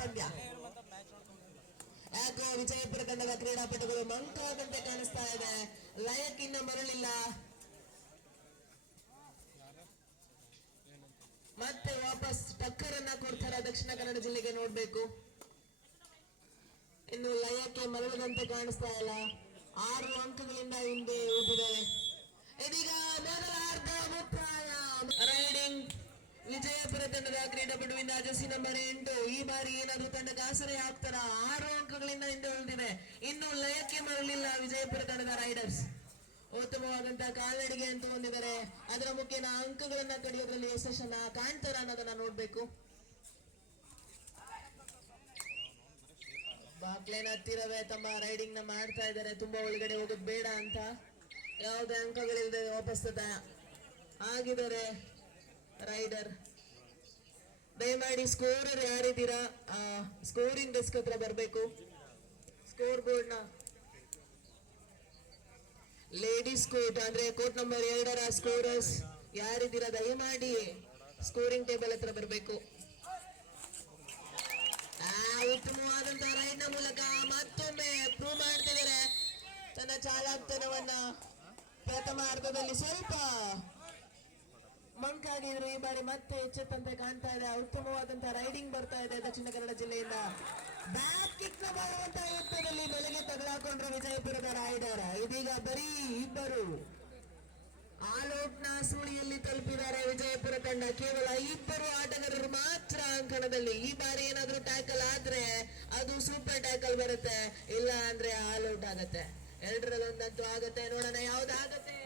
ಪಂದ್ಯ. ಯಾಕೋ ವಿಜಯಪುರ ತಂಡದ ಕ್ರೀಡಾಪಟುಗಳು ಮಂಕಾದಂತೆ ಕಾಣಿಸ್ತಾ ಇದೆ. ಲಯಕ್ಕಿನ್ನ ಮರಳಿಲ್ಲ. ಮತ್ತೆ ವಾಪಸ್ ಟಕ್ಕರ್ ಅನ್ನ ಕೊಡ್ತಾರೆ ದಕ್ಷಿಣ ಕನ್ನಡ ಜಿಲ್ಲೆಗೆ. ನೋಡ್ಬೇಕು, ಇನ್ನು ಲಯಕ್ಕೆ ಮರಳದಂತೆ ಕಾಣಿಸ್ತಾ ಇಲ್ಲ. 6 ಅಂಕಗಳಿಂದ ಹಿಂದೆ ಉಳಿದಿದೆ. ಇದೀಗ ಮೊದಲ ಅರ್ಧ ಮುಕ್ತಾಯ. ರೈಡಿಂಗ್ ವಿಜಯಪುರ ತಂಡದ ಕ್ರೀಡಾಪಟುವಿಂದ ಜೆರ್ಸಿ ನಂಬರ್ 8. ಈ ಬಾರಿ ಏನಾದ್ರೂ ತಂಡಕ್ಕೆ ಆಸರೆ ಆಗ್ತಾರ? 6 ಅಂಕಗಳಿಂದ ಹಿಂದೆ ಉಳಿದಿದೆ. ಇನ್ನು ಲಯಕ್ಕೆ ಮರಳಿಲ್ಲ ವಿಜಯಪುರ ತಂಡದ ರೈಡರ್ಸ್. ಉತ್ತಮವಾದಂತಹ ಕಾಲ್ನಡಿಗೆ ಅಂತ ಹೊಂದಿದ್ದಾರೆ. ಅದರ ಮುಖ್ಯನ ಅಂಕಗಳನ್ನ ಕಡಿಯೋದ್ರಲ್ಲಿ ಯಶಸ್ಸನ್ನ ಕಾಣ್ತಾರ ಅನ್ನೋದನ್ನ ನೋಡ್ಬೇಕು. ಬಾಕ್ಲೇನ್ ಹತ್ತಿರವೇ ತಮ್ಮ ರೈಡಿಂಗ್ ನ ಮಾಡ್ತಾ ಇದ್ದಾರೆ. ತುಂಬಾ ಒಳಗಡೆ ಹೋಗೋದು ಬೇಡ ಅಂತ. ಯಾವುದೇ ಅಂಕಗಳಿಲ್ಲದೆ ವಾಪಸ್ ಆಗಿದ್ದಾರೆ ರೈಡರ್. ದಯಮಾಡಿ ಸ್ಕೋರರ್ ಯಾರಿದ್ದೀರಾ ಸ್ಕೋರಿಂಗ್ ಡೆಸ್ಕ್ ಹತ್ರ ಬರಬೇಕು. ಸ್ಕೋರ್ ಬೋರ್ಡ್ ನ ಲೇಡೀಸ್ ಕೋರ್ಟ್ ಅಂದ್ರೆ ಕೋರ್ಟ್ ನಂಬರ್ 2ರ ಸ್ಕೋರರ್ಸ್ ಯಾರಿದ್ದೀರಾ ದಯಮಾಡಿ ಸ್ಕೋರಿಂಗ್ ಟೇಬಲ್ ಹತ್ರ ಬರಬೇಕು. ಉತ್ತಮವಾದಂತಹ ರೈಡ್ ನ ಮೂಲಕ ಮತ್ತೊಮ್ಮೆ ಪ್ರೂವ್ ಮಾಡ್ತಿದ್ದಾರೆ ತನ್ನ ಚಾಲಾಕ್ತನವನ್ನ. ಪ್ರಥಮ ಅರ್ಧದಲ್ಲಿ ಸ್ವಲ್ಪ ಮಂಕಾಗಿದ್ರು, ಈ ಬಾರಿ ಮತ್ತೆ ಎಚ್ಚೆತ್ತಂತೆ ಕಾಣ್ತಾ ಇದೆ. ಉತ್ತಮವಾದಂತಹ ರೈಡಿಂಗ್ ಬರ್ತಾ ಇದೆ ದಕ್ಷಿಣ ಕನ್ನಡ ಜಿಲ್ಲೆಯಿಂದ. ಬ್ಯಾಕ್ ಕಿಕ್ ನ ಬರುವಂತಹ ಯುದ್ಧದಲ್ಲಿ ಬೆಲೆಗೆ ತಗಲಾಕೊಂಡ್ರು ವಿಜಯಪುರದ ರೈಡರ್. ಇದೀಗ ಬರೀ ಇಬ್ಬರು ಆಲ್ಔಟ್ ನ ಸುಳಿಯಲ್ಲಿ ತಲುಪಿದ್ದಾರೆ ವಿಜಯಪುರ ತಂಡ. ಕೇವಲ 2 ಆಟಗಾರರು ಮಾತ್ರ ಅಂಕಣದಲ್ಲಿ. ಈ ಬಾರಿ ಏನಾದ್ರೂ ಟ್ಯಾಕಲ್ ಆದ್ರೆ ಅದು ಸೂಪರ್ ಟ್ಯಾಕಲ್ ಬರುತ್ತೆ, ಇಲ್ಲ ಅಂದ್ರೆ ಆಲ್ಔಟ್ ಆಗತ್ತೆ. 2ರಲ್ಲೊಂದಂತೂ ಆಗತ್ತೆ. ನೋಡೋಣ ಯಾವ್ದಾಗತ್ತೆ.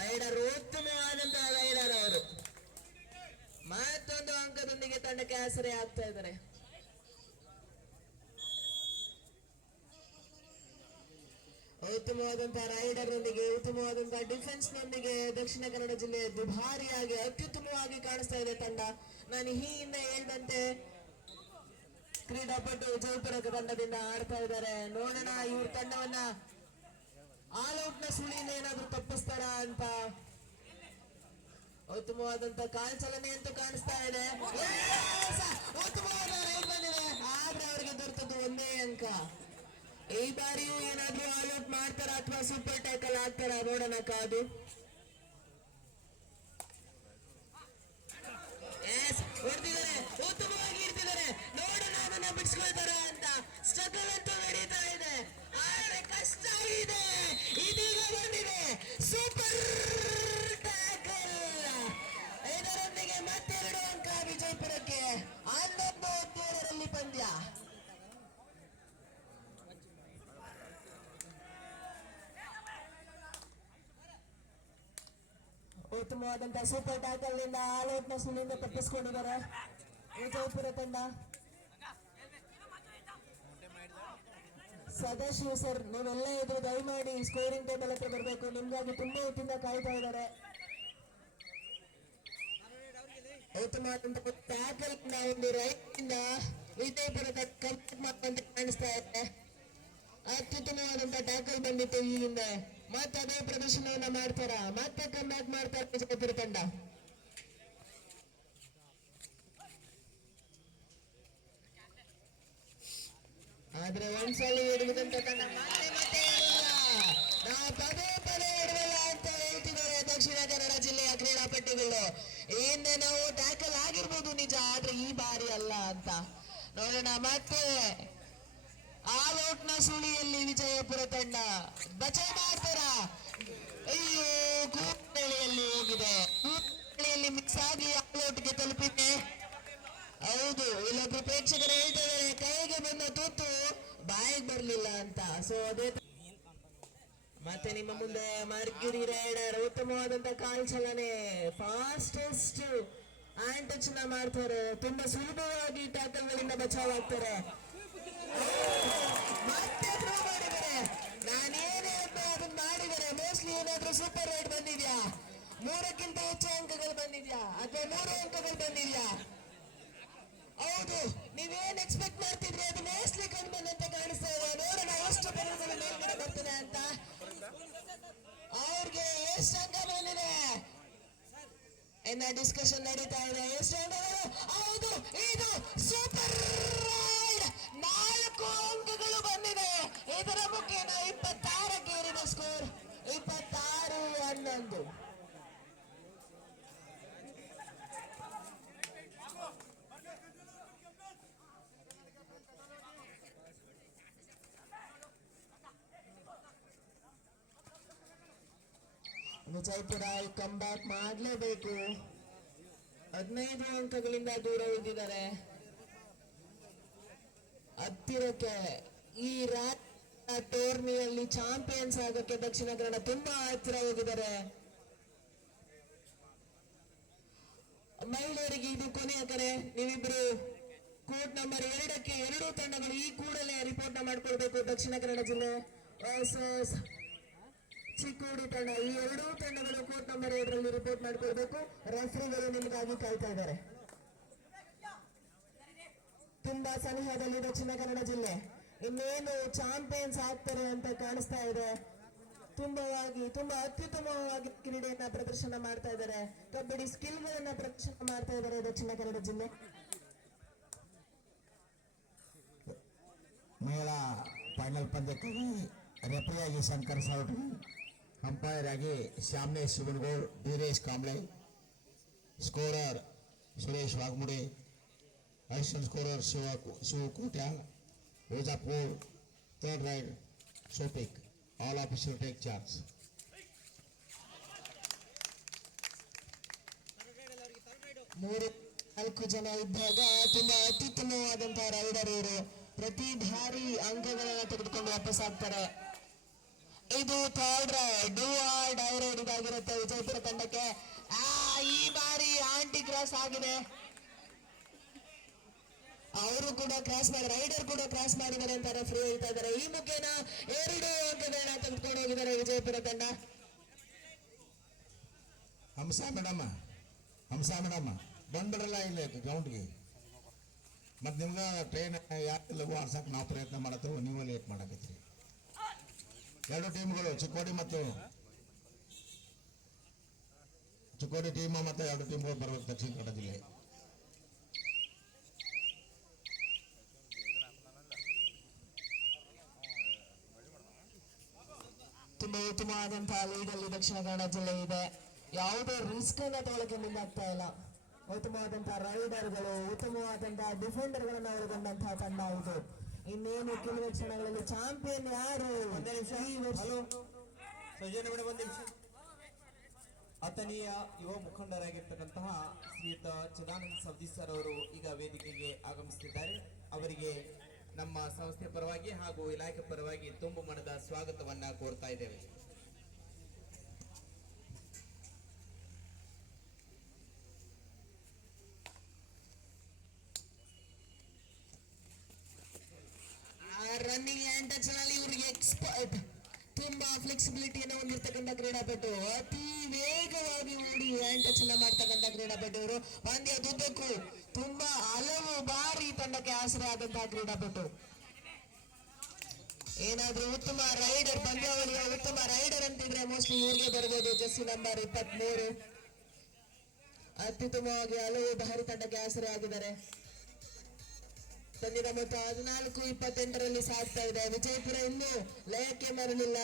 ರೈಡರ್ ಉತ್ತಮವಾದಂತಹ ರೈಡರ್ ಅವರು ಮತ್ತೊಂದು ಅಂಕದೊಂದಿಗೆ ತಂಡಕ್ಕೆ ಆಸರೆ ಆಗ್ತಾ ಇದ್ದಾರೆ. ಉತ್ತಮವಾದಂತಹ ರೈಡರ್ ನೊಂದಿಗೆ ಉತ್ತಮವಾದಂತಹ ಡಿಫೆನ್ಸ್ ನೊಂದಿಗೆ ದಕ್ಷಿಣ ಕನ್ನಡ ಜಿಲ್ಲೆ ದುಬಾರಿಯಾಗಿ ಅತ್ಯುತ್ತಮವಾಗಿ ಕಾಣಿಸ್ತಾ ಇದೆ ತಂಡ. ನಾನು ಈ ಹಿಂದೆ ಹೇಳಿದಂತೆ ಕ್ರೀಡಾಪಟು ವಿಜಯಪುರ ತಂಡದಿಂದ ಆಡ್ತಾ ಇದ್ದಾರೆ. ನೋಡೋಣ ಇವ್ರ ತಂಡವನ್ನ ಆಲ್ಔಟ್ ನ ಸುಳಿಯಿಂದ ಏನಾದ್ರೂ ತಪ್ಪಿಸ್ತಾರ ಅಂತ. ಉತ್ತಮವಾದಂತ ಕಾಲ್ ಚಲನೆ ಅಂತೂ ಕಾಣಿಸ್ತಾ ಇದೆ. ಉತ್ತಮವಾದ ರೈಡ್ ಬಂದಿದೆ, ಆದ್ರೆ ಅವರಿಗೆ ದೊರೆತದ್ದು 1 ಅಂಕ. ಈ ಬಾರಿಯೂ ಏನಾದ್ರೂ ಆಲ್ಔಟ್ ಮಾಡ್ತಾರ ಅಥವಾ ಸೂಪರ್ ಟ್ಯಾಕಲ್ ಆಗ್ತಾರ ನೋಡೋಣ ಕಾದು. ಹೊಡ್ತಿದ್ದಾರೆ, ಉತ್ತಮವಾಗಿ ಇರ್ತಿದ್ದಾರೆ. ನೋಡೋಣ ಅದನ್ನ ಬಿಡಿಸ್ಕೊಳ್ತಾರ ಅಂತ. ಸ್ಟ್ರಗಲ್ ಅಂತೂ ನಡೀತಾ ಇದೆ, ಆದ್ರೆ ಕಷ್ಟ ಇದೆ. ಇದೀಗ ಬಂದಿದೆ ಸೂಪರ್ ಟ್ಯಾಕಲ್. ಇದರೊಂದಿಗೆ ಮತ್ತೆ 2 ಅಂಕ ವಿಜಯಪುರಕ್ಕೆ. 11-13ರಲ್ಲಿ ಪಂದ್ಯ. ಉತ್ತಮವಾದಂತಹ ಸೂಪರ್ ಟ್ಯಾಕಲ್ ನಿಂದ ಆಲ್ಔಟ್ ನ ಸುಳಿಯಿಂದ ತಪ್ಪಿಸಿಕೊಂಡಿದ್ದಾರೆ ವಿಜಯಪುರ ತಂಡ. ಸದಾಶಿವ ಸರ್, ನೀವೆಲ್ಲ ಇದ್ರು ದಯಮಾಡಿ ಸ್ಕೋರಿಂಗ್ ಟೇಬಲ್ ಹತ್ರ ಬರಬೇಕು. ನಿಮ್ಗಾಗಿ ತುಂಬಾ ಹೊತ್ತಿಂದ ಕಾಯ್ತಾ ಇದ್ದಾರೆ. ಉತ್ತಮವಾದಂತಹ ಟ್ಯಾಕಲ್ ಒಂದು ರೈಟ್ ಇಂದ ವಿಜಯಪುರ ಕಂಪ್ಲೀಟ್ ಕಾಣಿಸ್ತಾ ಇದೆ. ಅತ್ಯುತ್ತಮವಾದಂತಹ ಟ್ಯಾಕಲ್ ಬಂದಿತ್ತು ಈ ಹಿಂದೆ. ಮತ್ತೆ ಅದೇ ಪ್ರದರ್ಶನವನ್ನ ಮಾಡ್ತಾರ, ಮತ್ತೆ ಕಮ್ಬ್ಯಾಕ್ ಮಾಡ್ತಾರೆ ವಿಜಯಪುರ ತಂಡ. ಆದ್ರೆ ಒಂದ್ಸಲ ಹಿಡಿದಂತ ತಂಡ ಮತ್ತೆ ನಾವು ಪದೇ ಹಿಡಿದಲ್ಲ ಅಂತ ಹೇಳ್ತಿದ್ದಾರೆ ದಕ್ಷಿಣ ಕನ್ನಡ ಜಿಲ್ಲೆಯ ಕ್ರೀಡಾಪಟುಗಳು. ಈ ಹಿಂದೆ ನಾವು ಟ್ಯಾಕಲ್ ಆಗಿರ್ಬೋದು ನಿಜ, ಆದ್ರೆ ಈ ಬಾರಿ ಅಲ್ಲ ಅಂತ. ನೋಡೋಣ ಮತ್ತೆ ಆಲ್ಔಟ್ ನ ಸುಳಿಯಲ್ಲಿ ವಿಜಯಪುರ ತಂಡ ಬಚಾವ್ ಮಾಡ್ತಾರ. ಅಯ್ಯೋ, ಕೂಪಳಿಯಲ್ಲಿ ಹೋಗಿದೆ, ಕೂಪಳಿಯಲ್ಲಿ ಮಿಕ್ಸ್ ಆಗಿ ಆಲ್ಔಟ್ಗೆ ತಲುಪಿದೆ. ಹೌದು, ಇಲ್ಲೊಬ್ರು ಪ್ರೇಕ್ಷಕರು ಹೇಳ್ತಾ ಇದ್ದಾರೆ ಕೈಗೆ ಬಂದ ತುತ್ತು ಬಾಯಿಗೆ ಬರ್ಲಿಲ್ಲ ಅಂತ. ಸೊ ಅದೇ ಮತ್ತೆ ನಿಮ್ಮ ಮುಂದೆ ಮರ್ಕ್ಯುರಿ ರೈಡರ್ ಉತ್ತಮವಾದಂತ ಕಾಲ್ ಚಲನೆ, ಫಾಸ್ಟೆಸ್ಟ್ ಹ್ಯಾಂಡ್ ಟಚ್ ನ ಮಾಡ್ತಾರೆ. ತುಂಬಾ ಸುಲಭವಾಗಿ ಟ್ಯಾಕಲ್ ಗಳಿಂದ ಬಚಾವ್ ಆಗ್ತಾರೆ. ಮತ್ತೆ ಪ್ರೂವ್ ಮಾಡಿದ್ದಾರೆ. ನಾನೇನೇ ಅದನ್ನ ಮಾಡಿದರೆ ಮೋಸ್ಟ್ಲಿ ಏನಾದ್ರೂ ಸೂಪರ್ ರೈಡ್ ಬಂದಿದ್ಯಾ, 3ಕ್ಕಿಂತ ಹೆಚ್ಚು ಅಂಕಗಳು ಬಂದಿದ್ಯಾ ಅಥವಾ 3 ಅಂಕಗಳು ಬಂದಿದ್ಯಾ? ಹೌದು, ನೀವೇನ್ ಎಕ್ಸ್ಪೆಕ್ಟ್ ಮಾಡ್ತಿದ್ರಿ ಅದು ಮೋಸ್ಟ್ಲಿ ಕಂಡು ಬಂದಂತೆ ಕಾಣಿಸ್ತಾ ಇದೆ. ನೋಡೋಣ ಎಷ್ಟು ಪದದಲ್ಲಿ ಮೇಲ್ಗಡೆ ಬರ್ತದೆ ಅಂತ. ಅವ್ರಿಗೆ ಎಷ್ಟು ಅಂಕ ಬಂದಿದೆ ಇನ್ನ ಡಿಸ್ಕಷನ್ ನಡೀತಾ ಇದೆ. ಎಷ್ಟು ಅಂಕಗಳು? ಹೌದು, ಇದು ಸೂಪರ್ ವಿಜಯಪುರ ಕಮ್ ಬ್ಯಾಕ್ ಮಾಡಲೇಬೇಕು. 15 ಅಂಕಗಳಿಂದ ದೂರ ಉಳಿದಿದ್ದಾರೆ. ಹತ್ತಿರಕ್ಕೆ ಈ ಟೂರ್ನಿಯಲ್ಲಿ ಚಾಂಪಿಯನ್ಸ್ ಆಗೋಕ್ಕೆ ದಕ್ಷಿಣ ಕನ್ನಡ ತುಂಬಾ ಹತ್ತಿರ ಹೋಗಿದ್ದಾರೆ. ಮಹಿಳೆಯರಿಗೆ ಇದು ಕೊನೆಯ ಕರೆ. ನೀವಿಬ್ರು ಕೋರ್ಟ್ ನಂಬರ್ 2ಕ್ಕೆ ಎರಡೂ ತಂಡಗಳು ಈ ಕೂಡಲೇ ರಿಪೋರ್ಟ್ ಮಾಡ್ಕೊಳ್ಬೇಕು. ದಕ್ಷಿಣ ಕನ್ನಡ ಜಿಲ್ಲೆ ವರ್ಸಸ್ ಚಿಕ್ಕೋಡಿ ತಂಡ, ಈ ಎರಡೂ ತಂಡಗಳು ಕೋರ್ಟ್ ನಂಬರ್ 2ರಲ್ಲಿ ರಿಪೋರ್ಟ್ ಮಾಡ್ಕೊಳ್ಬೇಕು. ರೆಫರಿಗಳು ನಿಮಗಾಗಿ ಕಾಯ್ತಾ ಇದ್ದಾರೆ. ತುಂಬಾ ಸನಿಹದಲ್ಲಿ ದಕ್ಷಿಣ ಕನ್ನಡ ಜಿಲ್ಲೆ ಇನ್ನೇನು ಚಾಂಪಿಯನ್ಸ್ ಆಗ್ತಾರೆ ಅಂತ ಕಾಣಿಸ್ತಾ ಇದೆ. ತುಂಬಾ ಅತ್ಯುತ್ತಮವಾಗಿ ಕ್ರೀಡೆಯನ್ನ ಪ್ರದರ್ಶನ ಮಾಡ್ತಾ ಇದ್ದಾರೆ. ಕಬಡ್ಡಿ ಸ್ಕಿಲ್ ಗಳನ್ನ ಪ್ರದರ್ಶನ ಮಾಡ್ತಾ ಇದ್ದಾರೆ ದಕ್ಷಿಣ ಕನ್ನಡ ಜಿಲ್ಲೆ. ಮಹಿಳಾ ಫೈನಲ್ ಪಂದ್ಯಕ್ಕಾಗಿ ರೆಫರಿಯಾಗಿ ಶಂಕರ್ ಸಾವಟ್ರಿ, ಅಂಪೈರ್ ಆಗಿ Shyamanesh Shivanagoud, Veeresh Kamble, scorer Suresh Vaghamudi, assistant scorer Shivakotya, Ojapur, third ರೈಡ್ ಸೋಪಿಕ್. All officer take charge. ಮೂರು 4 ಜನ ಇದ್ದಾಗ ತುಂಬಾ ಅತ್ಯುತ್ತಮವಾದಂತಹ ರೈಡರ್ ಇವರು. ಪ್ರತಿ ಬಾರಿ ಅಂಕಗಳನ್ನ ತೆಗೆದುಕೊಂಡು ವಾಪಸ್ ಆಗ್ತಾರೆ. ಇದು third raid, do or die raid ಇದಾಗಿರುತ್ತೆ ವಿಜಯಪುರ ತಂಡಕ್ಕೆ. ಈ ಬಾರಿ ಆಂಟಿ ಕ್ರಾಸ್ ಆಗಿದೆ. ಅವರು ಕೂಡ ಕ್ರಾಸ್ ಮಾಡಿ, ರೈಡರ್ ಕೂಡ ಕ್ರಾಸ್ ಮಾಡಿದ್ದಾರೆ ಅಂತ ರೆಫ್ರಿ ಹೇಳ್ತಾ ಇದ್ದಾರೆ. ಈ ಮುಖೇನ 2 ಅಂಕಗಳನ್ನ ತೆಗೆದುಕೊಂಡು ಹೋಗಿದ್ದಾರೆ ವಿಜಯಪುರ ತಂಡ. ಹಂಸ ಮೇಡಮ್ ಬಂದ್ಬಿಡ್ರಲ್ಲ ಇಲ್ಲಿ ಗ್ರೌಂಡ್ಗೆ. ಮತ್ತು ನಿಮ್ಗೆ ಟ್ರೈನ್ ಯಾಕೆ ಲಘು ಆಡ್ಸಕ್ಕೆ ನಾವು ಪ್ರಯತ್ನ ಮಾಡತ್ತೇವೆ, ನೀವು ಲೇಟ್ ಮಾಡಕತ್ತೀರಿ. 2 ಟೀಮ್ಗಳು, ಚಿಕ್ಕೋಡಿ ಟೀಮ್ ಮತ್ತು 2 ಟೀಮ್ಗಳು ಬರ್ಬೇಕು ದಕ್ಷಿಣ ಕನ್ನಡ ಜಿಲ್ಲೆ. ತುಂಬಾ ಉತ್ತಮವಾದಂತಹ ಲೀಡ್ ಅಲ್ಲಿ ದಕ್ಷಿಣ ಕನ್ನಡ ಜಿಲ್ಲೆ ಇದೆ. ಯಾವುದೇ ರಿಸ್ಕ್ ಅನ್ನ ತಗೊಳಕ್ಕೆ ಮುಂದಾಗ್ತಾ ಇಲ್ಲ. ಉತ್ತಮವಾದಂತಹ ರೈಡರ್ಗಳು, ಉತ್ತಮವಾದಂತಹ ಡಿಫೆಂಡರ್ ಗಳನ್ನ ಒಳಗೊಂಡಂತಹ ತಂಡ ಇದು. ಇನ್ನೇನು ಕೆಲವೇ ಕ್ಷಣಗಳಲ್ಲಿ ಚಾಂಪಿಯನ್ ಯಾರು? ಅಥಣಿಯ ಯುವ ಮುಖಂಡರಾಗಿರ್ತಕ್ಕಂತಹ ಶ್ರೀಯುತ ಚಿದಾನಂದ ಸವದಿ ಸರ್ ಅವರು ಈಗ ವೇದಿಕೆಗೆ ಆಗಮಿಸುತ್ತಿದ್ದಾರೆ. ಅವರಿಗೆ ನಮ್ಮ ಸಂಸ್ಥೆ ಪರವಾಗಿ ಹಾಗೂ ಇಲಾಖೆ ಪರವಾಗಿ ತುಂಬು ಮನದ ಸ್ವಾಗತವನ್ನ ಕೋರ್ತಾ ಇದ್ದೇವೆ. ರನ್ನಿಂಗ್ ಹ್ಯಾಂಡ್ ಟಚ್ ನಲ್ಲಿ ಇವರಿಗೆ ಎಕ್ಸ್ಪರ್ಟ್. ತುಂಬಾ ಫ್ಲೆಕ್ಸಿಬಿಲಿಟಿಯನ್ನು ಹೊಂದಿರತಕ್ಕಂಥ ಕ್ರೀಡಾಪಟು, ಅತಿ ವೇಗವಾಗಿ ಓಡಿ ಹ್ಯಾಂಡ್ ಟಚ್ ಅನ್ನ ಮಾಡ್ತಕ್ಕಂಥ ಕ್ರೀಡಾಪಟು ಇವರು. ಪಂದ್ಯದುದ್ದಕ್ಕೂ ತುಂಬಾ ಹಲವು ಬಾರಿ ತಂಡಕ್ಕೆ ಆಸರೆ ಆದಂತಹ ಕ್ರೀಡಾಪಟು. ಏನಾದ್ರೂ ಉತ್ತಮ ರೈಡರ್, ಪಂದ್ಯಾವಳಿಯ ಉತ್ತಮ ರೈಡರ್ ಅಂತಿದ್ರೆ ಮೋಸ್ಟ್ಲಿ ಇವ್ರಿಗೆ ಬರ್ಬೋದು. ಜೆರ್ಸಿ ನಂಬರ್ 23 ಅತ್ಯುತ್ತಮವಾಗಿ ಹಲವು ಬಾರಿ ತಂಡಕ್ಕೆ ಆಸರೆ ಆಗಿದ್ದಾರೆ. ಪಂದ್ಯದ ಮೊತ್ತ 14-28ರಲ್ಲಿ ಸಾಗ್ತಾ ಇದೆ. ವಿಜಯಪುರ ಇನ್ನೂ ಲಯಕ್ಕೆ ಮರಳಿಲ್ಲ.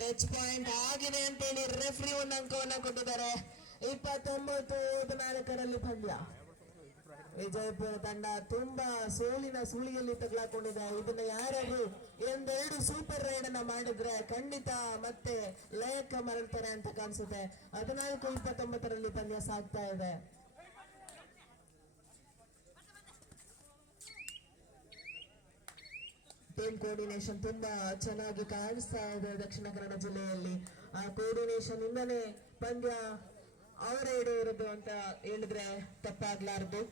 ಟಚ್ ಪಾಯಿಂಟ್ ಆಗಿದೆ ಅಂತೇಳಿ ರೆಫ್ರಿ 1 ಅಂಕವನ್ನ ಕೊಟ್ಟಿದ್ದಾರೆ. 29-14ರಲ್ಲಿ ಪಂದ್ಯ. ವಿಜಯಪುರ ತಂಡ ತುಂಬಾ ಸೋಲಿನ ಸುಳಿಯಲ್ಲಿ ತಗಲಾಕೊಂಡಿದೆ. ಇದನ್ನ ಯಾರಾದ್ರೂ 2 ಸೂಪರ್ ರೈಡ್ ಅನ್ನ ಮಾಡಿದ್ರೆ ಖಂಡಿತ ಮತ್ತೆ ಲಯಕ್ಕೆ ಮರಳ್ತಾರೆ ಅಂತ ಕಾಣಿಸುತ್ತೆ. 14-29ರಲ್ಲಿ ಪಂದ್ಯ ಸಾಗ್ತಾ ಇದೆ. ಟೀಮ್ ಕೋಆರ್ಡಿನೇಷನ್ ತುಂಬಾ ಚೆನ್ನಾಗಿ ಕಾಣಿಸ್ತಾ ಇದೆ ದಕ್ಷಿಣ ಕನ್ನಡ ಜಿಲ್ಲೆಯಲ್ಲಿ. ಆ ಕೋಆರ್ಡಿನೇಷನ್ ಇಂದನೇ ಪಂದ್ಯ ಅವರೇ ಇರೋದು ಅಂತ ಹೇಳಿದ್ರೆ ತಪ್ಪಾಗ್ಲಾರ್ದು.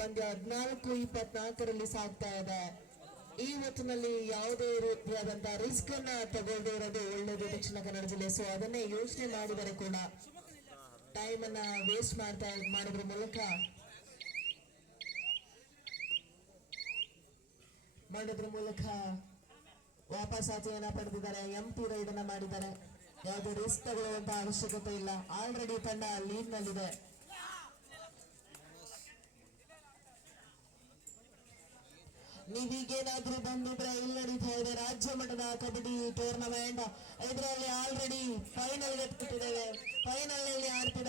ಪಂದ್ಯ 14-24ರಲ್ಲಿ ಸಾಗ್ತಾ ಇದೆ. ಈ ಹೊತ್ತಿನಲ್ಲಿ ಯಾವುದೇ ರೀತಿಯಾದಂತಹ ರಿಸ್ಕ್ ಅನ್ನ ತಗೊಳ್ಳದೆ ಇರೋದು ಒಳ್ಳೆಯದು ದಕ್ಷಿಣ ಕನ್ನಡ ಜಿಲ್ಲೆ. ಸೊ ಅದನ್ನೇ ಯೋಚನೆ ಮಾಡಿದರೆ ಕೂಡ ಟೈಮ್ ಅನ್ನ ವೇಸ್ಟ್ ಮಾಡೋದ್ರ ಮೂಲಕ ವಾಪಸಾತಿಯನ್ನ ಪಡೆದಿದ್ದಾರೆ. ಎಂಟಿ ರೈಡ್ ಅನ್ನ ಮಾಡಿದ್ದಾರೆ. ಯಾವುದೇ ರಿಸ್ಕ್ ತಗೊಳ್ಳುವಂತಹ ಅವಶ್ಯಕತೆ ಇಲ್ಲ. ಆಲ್ರೆಡಿ ತಂಡ ಲೀಡ್ ನಲ್ಲಿದೆ. ನೀವೀಗೇನಾದ್ರೂ ಬಂದಿದ್ರೆ ಇಲ್ಲಿ ನಡೀತಾ ಇದೆ ರಾಜ್ಯ ಮಟ್ಟದ ಕಬಡ್ಡಿ ಟೂರ್ನಮೆಂಟ್. ಇದರಲ್ಲಿ ಆಲ್ರೆಡಿ ಫೈನಲ್ ಎತ್ತಿದ್ದೇವೆ. ಫೈನಲ್ ನಲ್ಲಿ ಆಡ್ತಿದ್ದ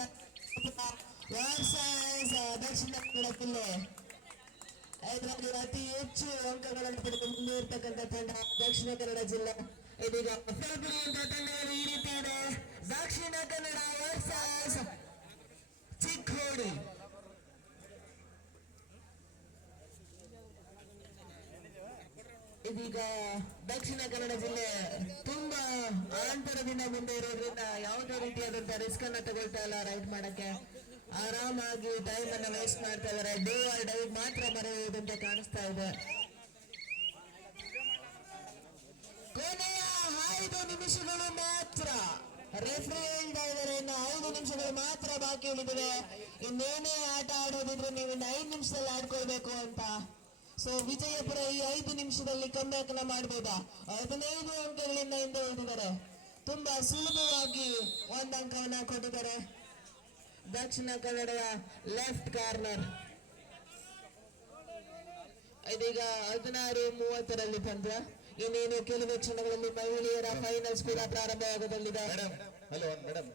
ದಕ್ಷಿಣ ಕನ್ನಡ ಜಿಲ್ಲೆ ಇದರಲ್ಲಿ ಅತಿ ಹೆಚ್ಚು ಅಂಕಗಳನ್ನು ಪಡೆದು ಮುಂದುವರಿತಕ್ಕಂಥ ತಂಡ ದಕ್ಷಿಣ ಕನ್ನಡ ಜಿಲ್ಲೆ. ಇದೀಗ ಫಲಪುರಿಯುವಂತಹ ತಂಡಗಳು ಈ ರೀತಿ ಇದೆ. ದಕ್ಷಿಣ ಕನ್ನಡ ವರ್ಸಸ್ ಚಿಕ್ಕೋಡಿ. ಇದೀಗ ದಕ್ಷಿಣ ಕನ್ನಡ ಜಿಲ್ಲೆ ತುಂಬಾ ಅಂತರದಿಂದ ಮುಂದೆ ಇರೋದ್ರಿಂದ ಯಾವುದೇ ರೀತಿಯಾದಂತಹ ರಿಸ್ಕ್ ಅನ್ನ ತಗೊಳ್ತಾ ಇಲ್ಲ ರೈಡ್ ಮಾಡಕ್ಕೆ. ಆರಾಮಾಗಿ ಟೈಮ್ ಅನ್ನ ವೇಸ್ಟ್ ಮಾಡ್ತಾ ಇದಾರೆ. ಡೇ ಆರ್ ಡೈ ಮಾತ್ರ ಬರೆಯುವುದಂತೆ ಕಾಣಿಸ್ತಾ ಇದೆ. ಕೊನೆಯ 5 ನಿಮಿಷಗಳು ಮಾತ್ರ ರೆಫ್ರಿ ಹೇಳ್ತಾ ಇದ್ದಾರೆ. ಇನ್ನು 5 ನಿಮಿಷಗಳು ಮಾತ್ರ ಬಾಕಿ ಉಳಿದಿವೆ. ಇನ್ನೇನೇ ಆಟ ಆಡೋದಿದ್ರೆ ನೀವು ಇನ್ನು 5 ನಿಮಿಷದಲ್ಲಿ ಆಡ್ಕೊಳ್ಬೇಕು ಅಂತ. ಸೊ ವಿಜಯಪುರ ಈ 5 ನಿಮಿಷದಲ್ಲಿ ಕಮ್ಬ್ಯಾಕ್ ನ ಮಾಡಬಹುದಾ? 15 ಅಂಕಗಳಿಂದ ಹಿಂದೆ ಉಳಿದಿದ್ದಾರೆ. ತುಂಬಾ ಸುಲಭವಾಗಿ 1 ಅಂಕವನ್ನ ಕೊಟ್ಟಿದ್ದಾರೆ ದಕ್ಷಿಣ ಕನ್ನಡದ ಲೆಫ್ಟ್ ಕಾರ್ನರ್. ಇದೀಗ 16:30 ಪಂದ್ಯ. ಇನ್ನೇನು ಕೆಲವೇ ಕ್ಷಣಗಳಲ್ಲಿ ಮಹಿಳೆಯರ ಫೈನಲ್ಸ್ ಕೂಡ ಪ್ರಾರಂಭವಾಗಲಿದೆ. Hello madam,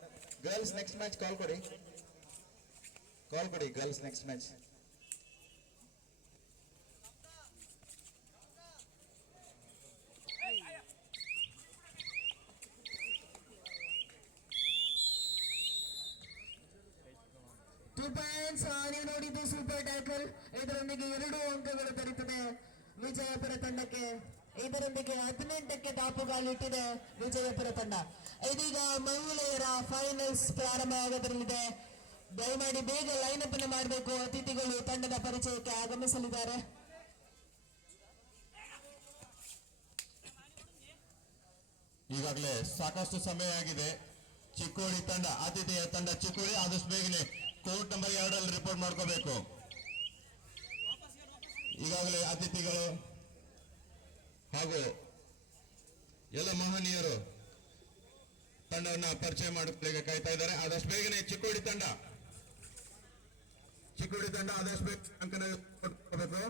girls next match call ಕೊಡಿ ಗರ್ಲ್ಸ್ ನೆಕ್ಸ್ಟ್ ಮ್ಯಾಚ್. ನೀವು ನೋಡಿದ್ದು ಸೂಪರ್ ಟ್ಯಾಕಲ್. ಇದರೊಂದಿಗೆ 2 ಅಂಕಗಳು ದೊರೆಯುತ್ತದೆ ವಿಜಯಪುರ ತಂಡಕ್ಕೆ. ಇದರೊಂದಿಗೆ 18ಕ್ಕೆ ದಾಪುಗಾಲಿಟ್ಟಿದೆ ವಿಜಯಪುರ ತಂಡ. ಇದೀಗ ಮಹಿಳೆಯರ ಫೈನಲ್ಸ್ ಪ್ರಾರಂಭವಾಗಲಿದೆ. ದಯಮಾಡಿ ಬೇಗ ಲೈನ್ ಅಪ್ ಮಾಡಬೇಕು. ಅತಿಥಿಗಳು ತಂಡದ ಪರಿಚಯಕ್ಕೆ ಆಗಮಿಸಲಿದ್ದಾರೆ. ಈಗಾಗಲೇ ಸಾಕಷ್ಟು ಸಮಯ ಆಗಿದೆ. ಚಿಕ್ಕೋಡಿ ತಂಡ, ಆತಿಥೇಯ ತಂಡ ಚಿಕ್ಕೋಡಿ ಆದಷ್ಟು ಬೇಗನೆ ಕೋರ್ಟ್ ನಂಬರ್ 2 ರಿಪೋರ್ಟ್ ಮಾಡ್ಕೋಬೇಕು. ಈಗಾಗಲೇ ಅತಿಥಿಗಳು ಹಾಗೂ ಎಲ್ಲ ಮಹನೀಯರು ತಂಡವನ್ನ ಪರಿಚಯ ಮಾಡಿಕೊಳ್ಳಿಕ್ಕೆ ಕಾಯ್ತಾ ಇದ್ದಾರೆ. ಆದಷ್ಟು ಬೇಗನೆ ಚಿಕ್ಕೋಡಿ ತಂಡ ಆದಷ್ಟು ಬೇಗ ಅಂಕನ ಕೊಡಬೇಕು.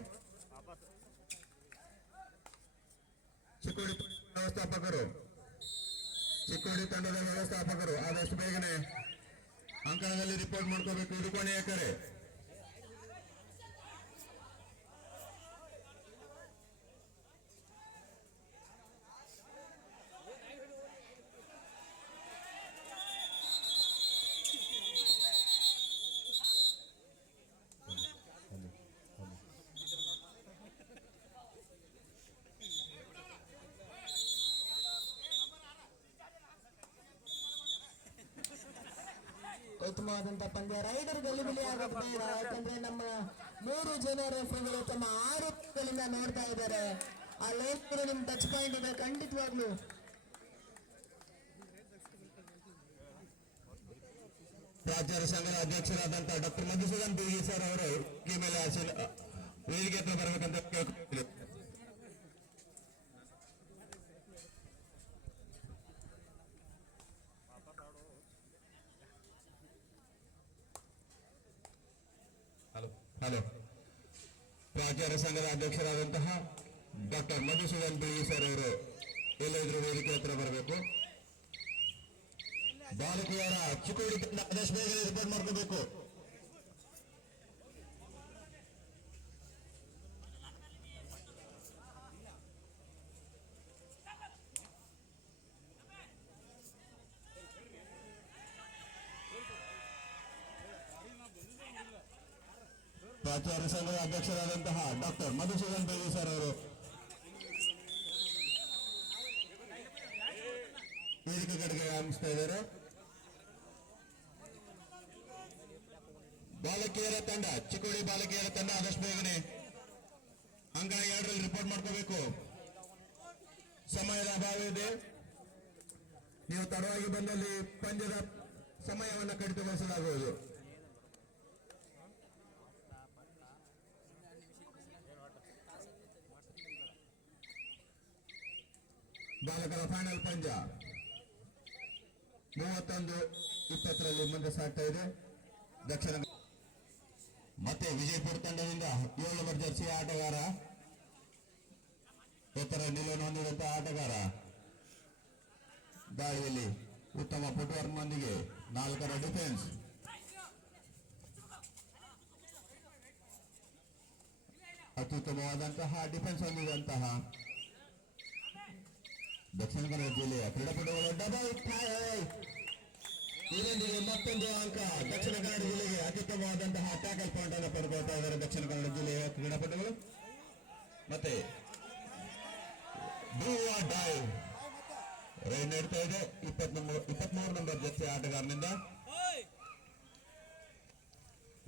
ಚಿಕ್ಕೋಡಿ ತಂಡದ ವ್ಯವಸ್ಥಾಪಕರು ಆದಷ್ಟು ಬೇಗನೆ ಅಂಕಣದಲ್ಲಿ ರಿಪೋರ್ಟ್ ಮಾಡ್ಕೋಬೇಕು. ಇದು ಕೊನೆಯ ಕರೆ. ಉತ್ತಮವಾದಂತಹ ಪಂದ್ಯ. ರೈಡರ್ ಗಲಿಬಿಲಿ ಆಗೋದು ಬೇಡ. ಯಾಕಂದ್ರೆ ನಮ್ಮ 3 ಜನ ರೆಫ್ರಿಗಳು ತಮ್ಮ ಆರೋಪಗಳಿಂದ ನೋಡ್ತಾ ಇದ್ದಾರೆ. ಆ ಲೈನ್ ನಿಮ್ ಟಚ್ ಪಾಯಿಂಟ್ ಇದೆ ಖಂಡಿತವಾಗ್ಲು. ಪ್ರಾಚಾರ್ಯ ಸಂಘದ ಅಧ್ಯಕ್ಷರಾದಂತಹ ಡಾಕ್ಟರ್ ಮಧುಸೂದನ್ ಬಿ ಸರ್ ಅವರು ಈ ಮೇಲೆ ವೇದಿಕೆ ಹತ್ರ ಬರಬೇಕಂತ ಕೇಳ್ಕೊಳ್ತೀನಿ. ಹಲೋ, ಪ್ರಾಚಾರ್ಯ ಸಂಘದ ಅಧ್ಯಕ್ಷರಾದಂತಹ ಡಾಕ್ಟರ್ ಮಧುಸೂದನ್ ಬಿ ಸರ್ ಅವರು ಎಲ್ಲಾದ್ರೂ ವೇದಿಕೆ ಹತ್ರ ಬರಬೇಕು. ಬಾಲಕಿಯರ ಚಿಕ್ಕೋಡಿ ತಂಡ ಆದಷ್ಟು ಬೇಗ ರಿಪೋರ್ಟ್ ಮಾಡ್ಕೋಬೇಕು. ಪ್ರಾಚಾರ್ಯ ಸಂಘದ ಅಧ್ಯಕ್ಷರಾದಂತಹ ಡಾಕ್ಟರ್ ಮಧುಸೂದನ್ ಬೇಗಿ ಸರ್ ಅವರು ವೇದಿಕೆ ಕಡೆಗೆ ಆಗಮಿಸ್ತಾ ಇದ್ದಾರೆ. ಬಾಲಕಿಯರ ತಂಡ, ಚಿಕ್ಕೋಡಿ ಬಾಲಕಿಯರ ತಂಡ ಆದಷ್ಟು ಬೇಗನೆ ಅಂಕಣ 2 ರಿಪೋರ್ಟ್ ಮಾಡ್ಕೋಬೇಕು. ಸಮಯದ ಅಭಾವ ಇದೆ. ನೀವು ತಡವಾಗಿ ಬಂದಲ್ಲಿ ಪಂದ್ಯದ ಸಮಯವನ್ನು ಕಡಿತಗೊಳಿಸಲಾಗುವುದು. ಬಾಲಕರ ಫೈನಲ್ ಪಂದ್ಯ 31-20 ಮುಂದೆ ಸಾಗ್ತಾ ಇದೆ. ದಕ್ಷಿಣ ಮತ್ತೆ ವಿಜಯಪುರ ತಂಡದಿಂದ 7 ನಂಬರ್ ಜರ್ಸಿ ಆಟಗಾರ, ಎತ್ತರ ನಿಲುವನ್ನು ಹೊಂದಿರುವಂತಹ ಆಟಗಾರ, ದಾಳಿಯಲ್ಲಿ ಉತ್ತಮ ಫುಟ್ವರ್ಕ್ ನೊಂದಿಗೆ 4ರ ಡಿಫೆನ್ಸ್. ಅತ್ಯುತ್ತಮವಾದಂತಹ ಡಿಫೆನ್ಸ್ ಹೊಂದಿದಂತಹ ದಕ್ಷಿಣ ಕನ್ನಡ ಜಿಲ್ಲೆಯ ಕ್ರೀಡಾಪಟುಗಳು ಡಬಲ್ ಇದರೊಂದಿಗೆ ಮತ್ತೊಂದು ಅಂಕ ದಕ್ಷಿಣ ಕನ್ನಡ ಜಿಲ್ಲೆಗೆ ಅತ್ಯುತ್ತಮವಾದಂತಹ ಟ್ಯಾಕಲ್ ಪಾಯಿಂಟ್ ಅನ್ನು ಪಡೆದುಕೊಳ್ತಾ ಇದ್ದಾರೆ ದಕ್ಷಿಣ ಕನ್ನಡ ಜಿಲ್ಲೆಯ ಕ್ರೀಡಾಪಟುಗಳು. ಮತ್ತೆ ರೈಡ್ ನೀಡ್ತಾ ಇದೆ 23 ನಂಬರ್ ಜರ್ಸಿ ಆಟಗಾರನಿಂದ.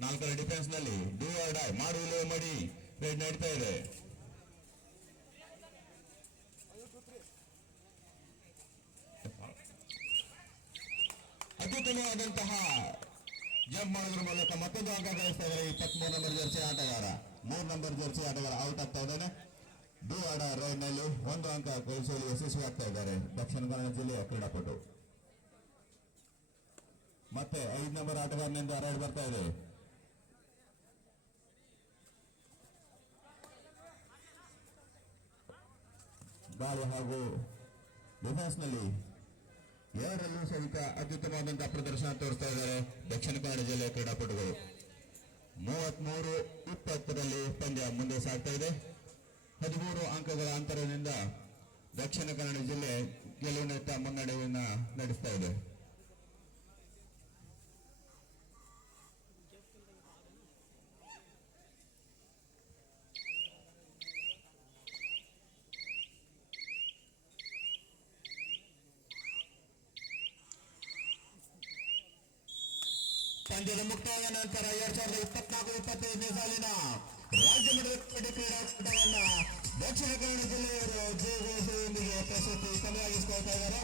4ರ ಡಿಫೆನ್ಸ್ ನಲ್ಲಿ ಡೂ ಆರ್ ಡೈ ಮಾಡುವಿಲ್ಲವೇ ಮಾಡಿ ರೈಡ್ ನೀಡ್ತಾ ಇದೆ. ಅತ್ಯುತ್ತಮವಾದಂತಹ ಜಂಪ್ ಮಾಡೋದ್ರ ಮೂಲಕ ಮತ್ತೊಂದು ಅಂಕ ಗಳಿಸ್ತಾ ಇದ್ದಾರೆ 23 ನಂಬರ್ ಜರ್ಸಿ ಆಟಗಾರ. 3 ನಂಬರ್ ಜರ್ಸಿ ಆಟಗಾರ ಔಟ್ ಆಗ್ತಾ ಇದ್ದಾನೆ. ಡೂ ಆಡ ರೈಡ್ ನಲ್ಲಿ 1 ಅಂಕ ಗಳಿಸುವಲ್ಲಿ ಯಶಸ್ವಿ ಆಗ್ತಾ ಇದ್ದಾರೆ ದಕ್ಷಿಣ ಕನ್ನಡ ಜಿಲ್ಲೆಯ ಕ್ರೀಡಾಪಟು. ಮತ್ತೆ 5 ನಂಬರ್ ಆಟಗಾರನಿಂದ ರೈಡ್ ಬರ್ತಾ ಇದೆ. ದಾಳಿ ಹಾಗೂ ಡಿಫೆನ್ಸ್ ನಲ್ಲಿ ಎರಡರಲ್ಲೂ ಸಹಿತ ಅತ್ಯುತ್ತಮವಾದಂತಹ ಪ್ರದರ್ಶನ ತೋರಿಸ್ತಾ ಇದ್ದಾರೆ ದಕ್ಷಿಣ ಕನ್ನಡ ಜಿಲ್ಲೆಯ ಕ್ರೀಡಾಪಟುಗಳು. 33-20ರಲ್ಲಿ ಪಂದ್ಯ ಮುಂದೆ ಸಾಗ್ತಾ ಇದೆ. 13 ಅಂಕಗಳ ಅಂತರದಿಂದ ದಕ್ಷಿಣ ಕನ್ನಡ ಜಿಲ್ಲೆ ಗೆಲುವಿನತ್ತ ಮುನ್ನಡೆಯನ್ನ ನಡೆಸ್ತಾ ಇದೆ. ಪಂದ್ಯದ ಮುಕ್ತಾಯದ ನಂತರ 2024-25ನೇ ಸಾಲಿನ ರಾಜ್ಯ ಮಟ್ಟದ ಕಬಡ್ಡಿ ಕ್ರೀಡಾಕೂಟವನ್ನ ದಕ್ಷಿಣ ಕನ್ನಡ ಜಿಲ್ಲೆಯವರು ಜಯಘೋಷದೊಂದಿಗೆ ಪ್ರಸ್ತುತಿ ಕೊನೆಯಾಗಿಸಿಕೊಳ್ತಾ ಇದ್ದಾರೆ.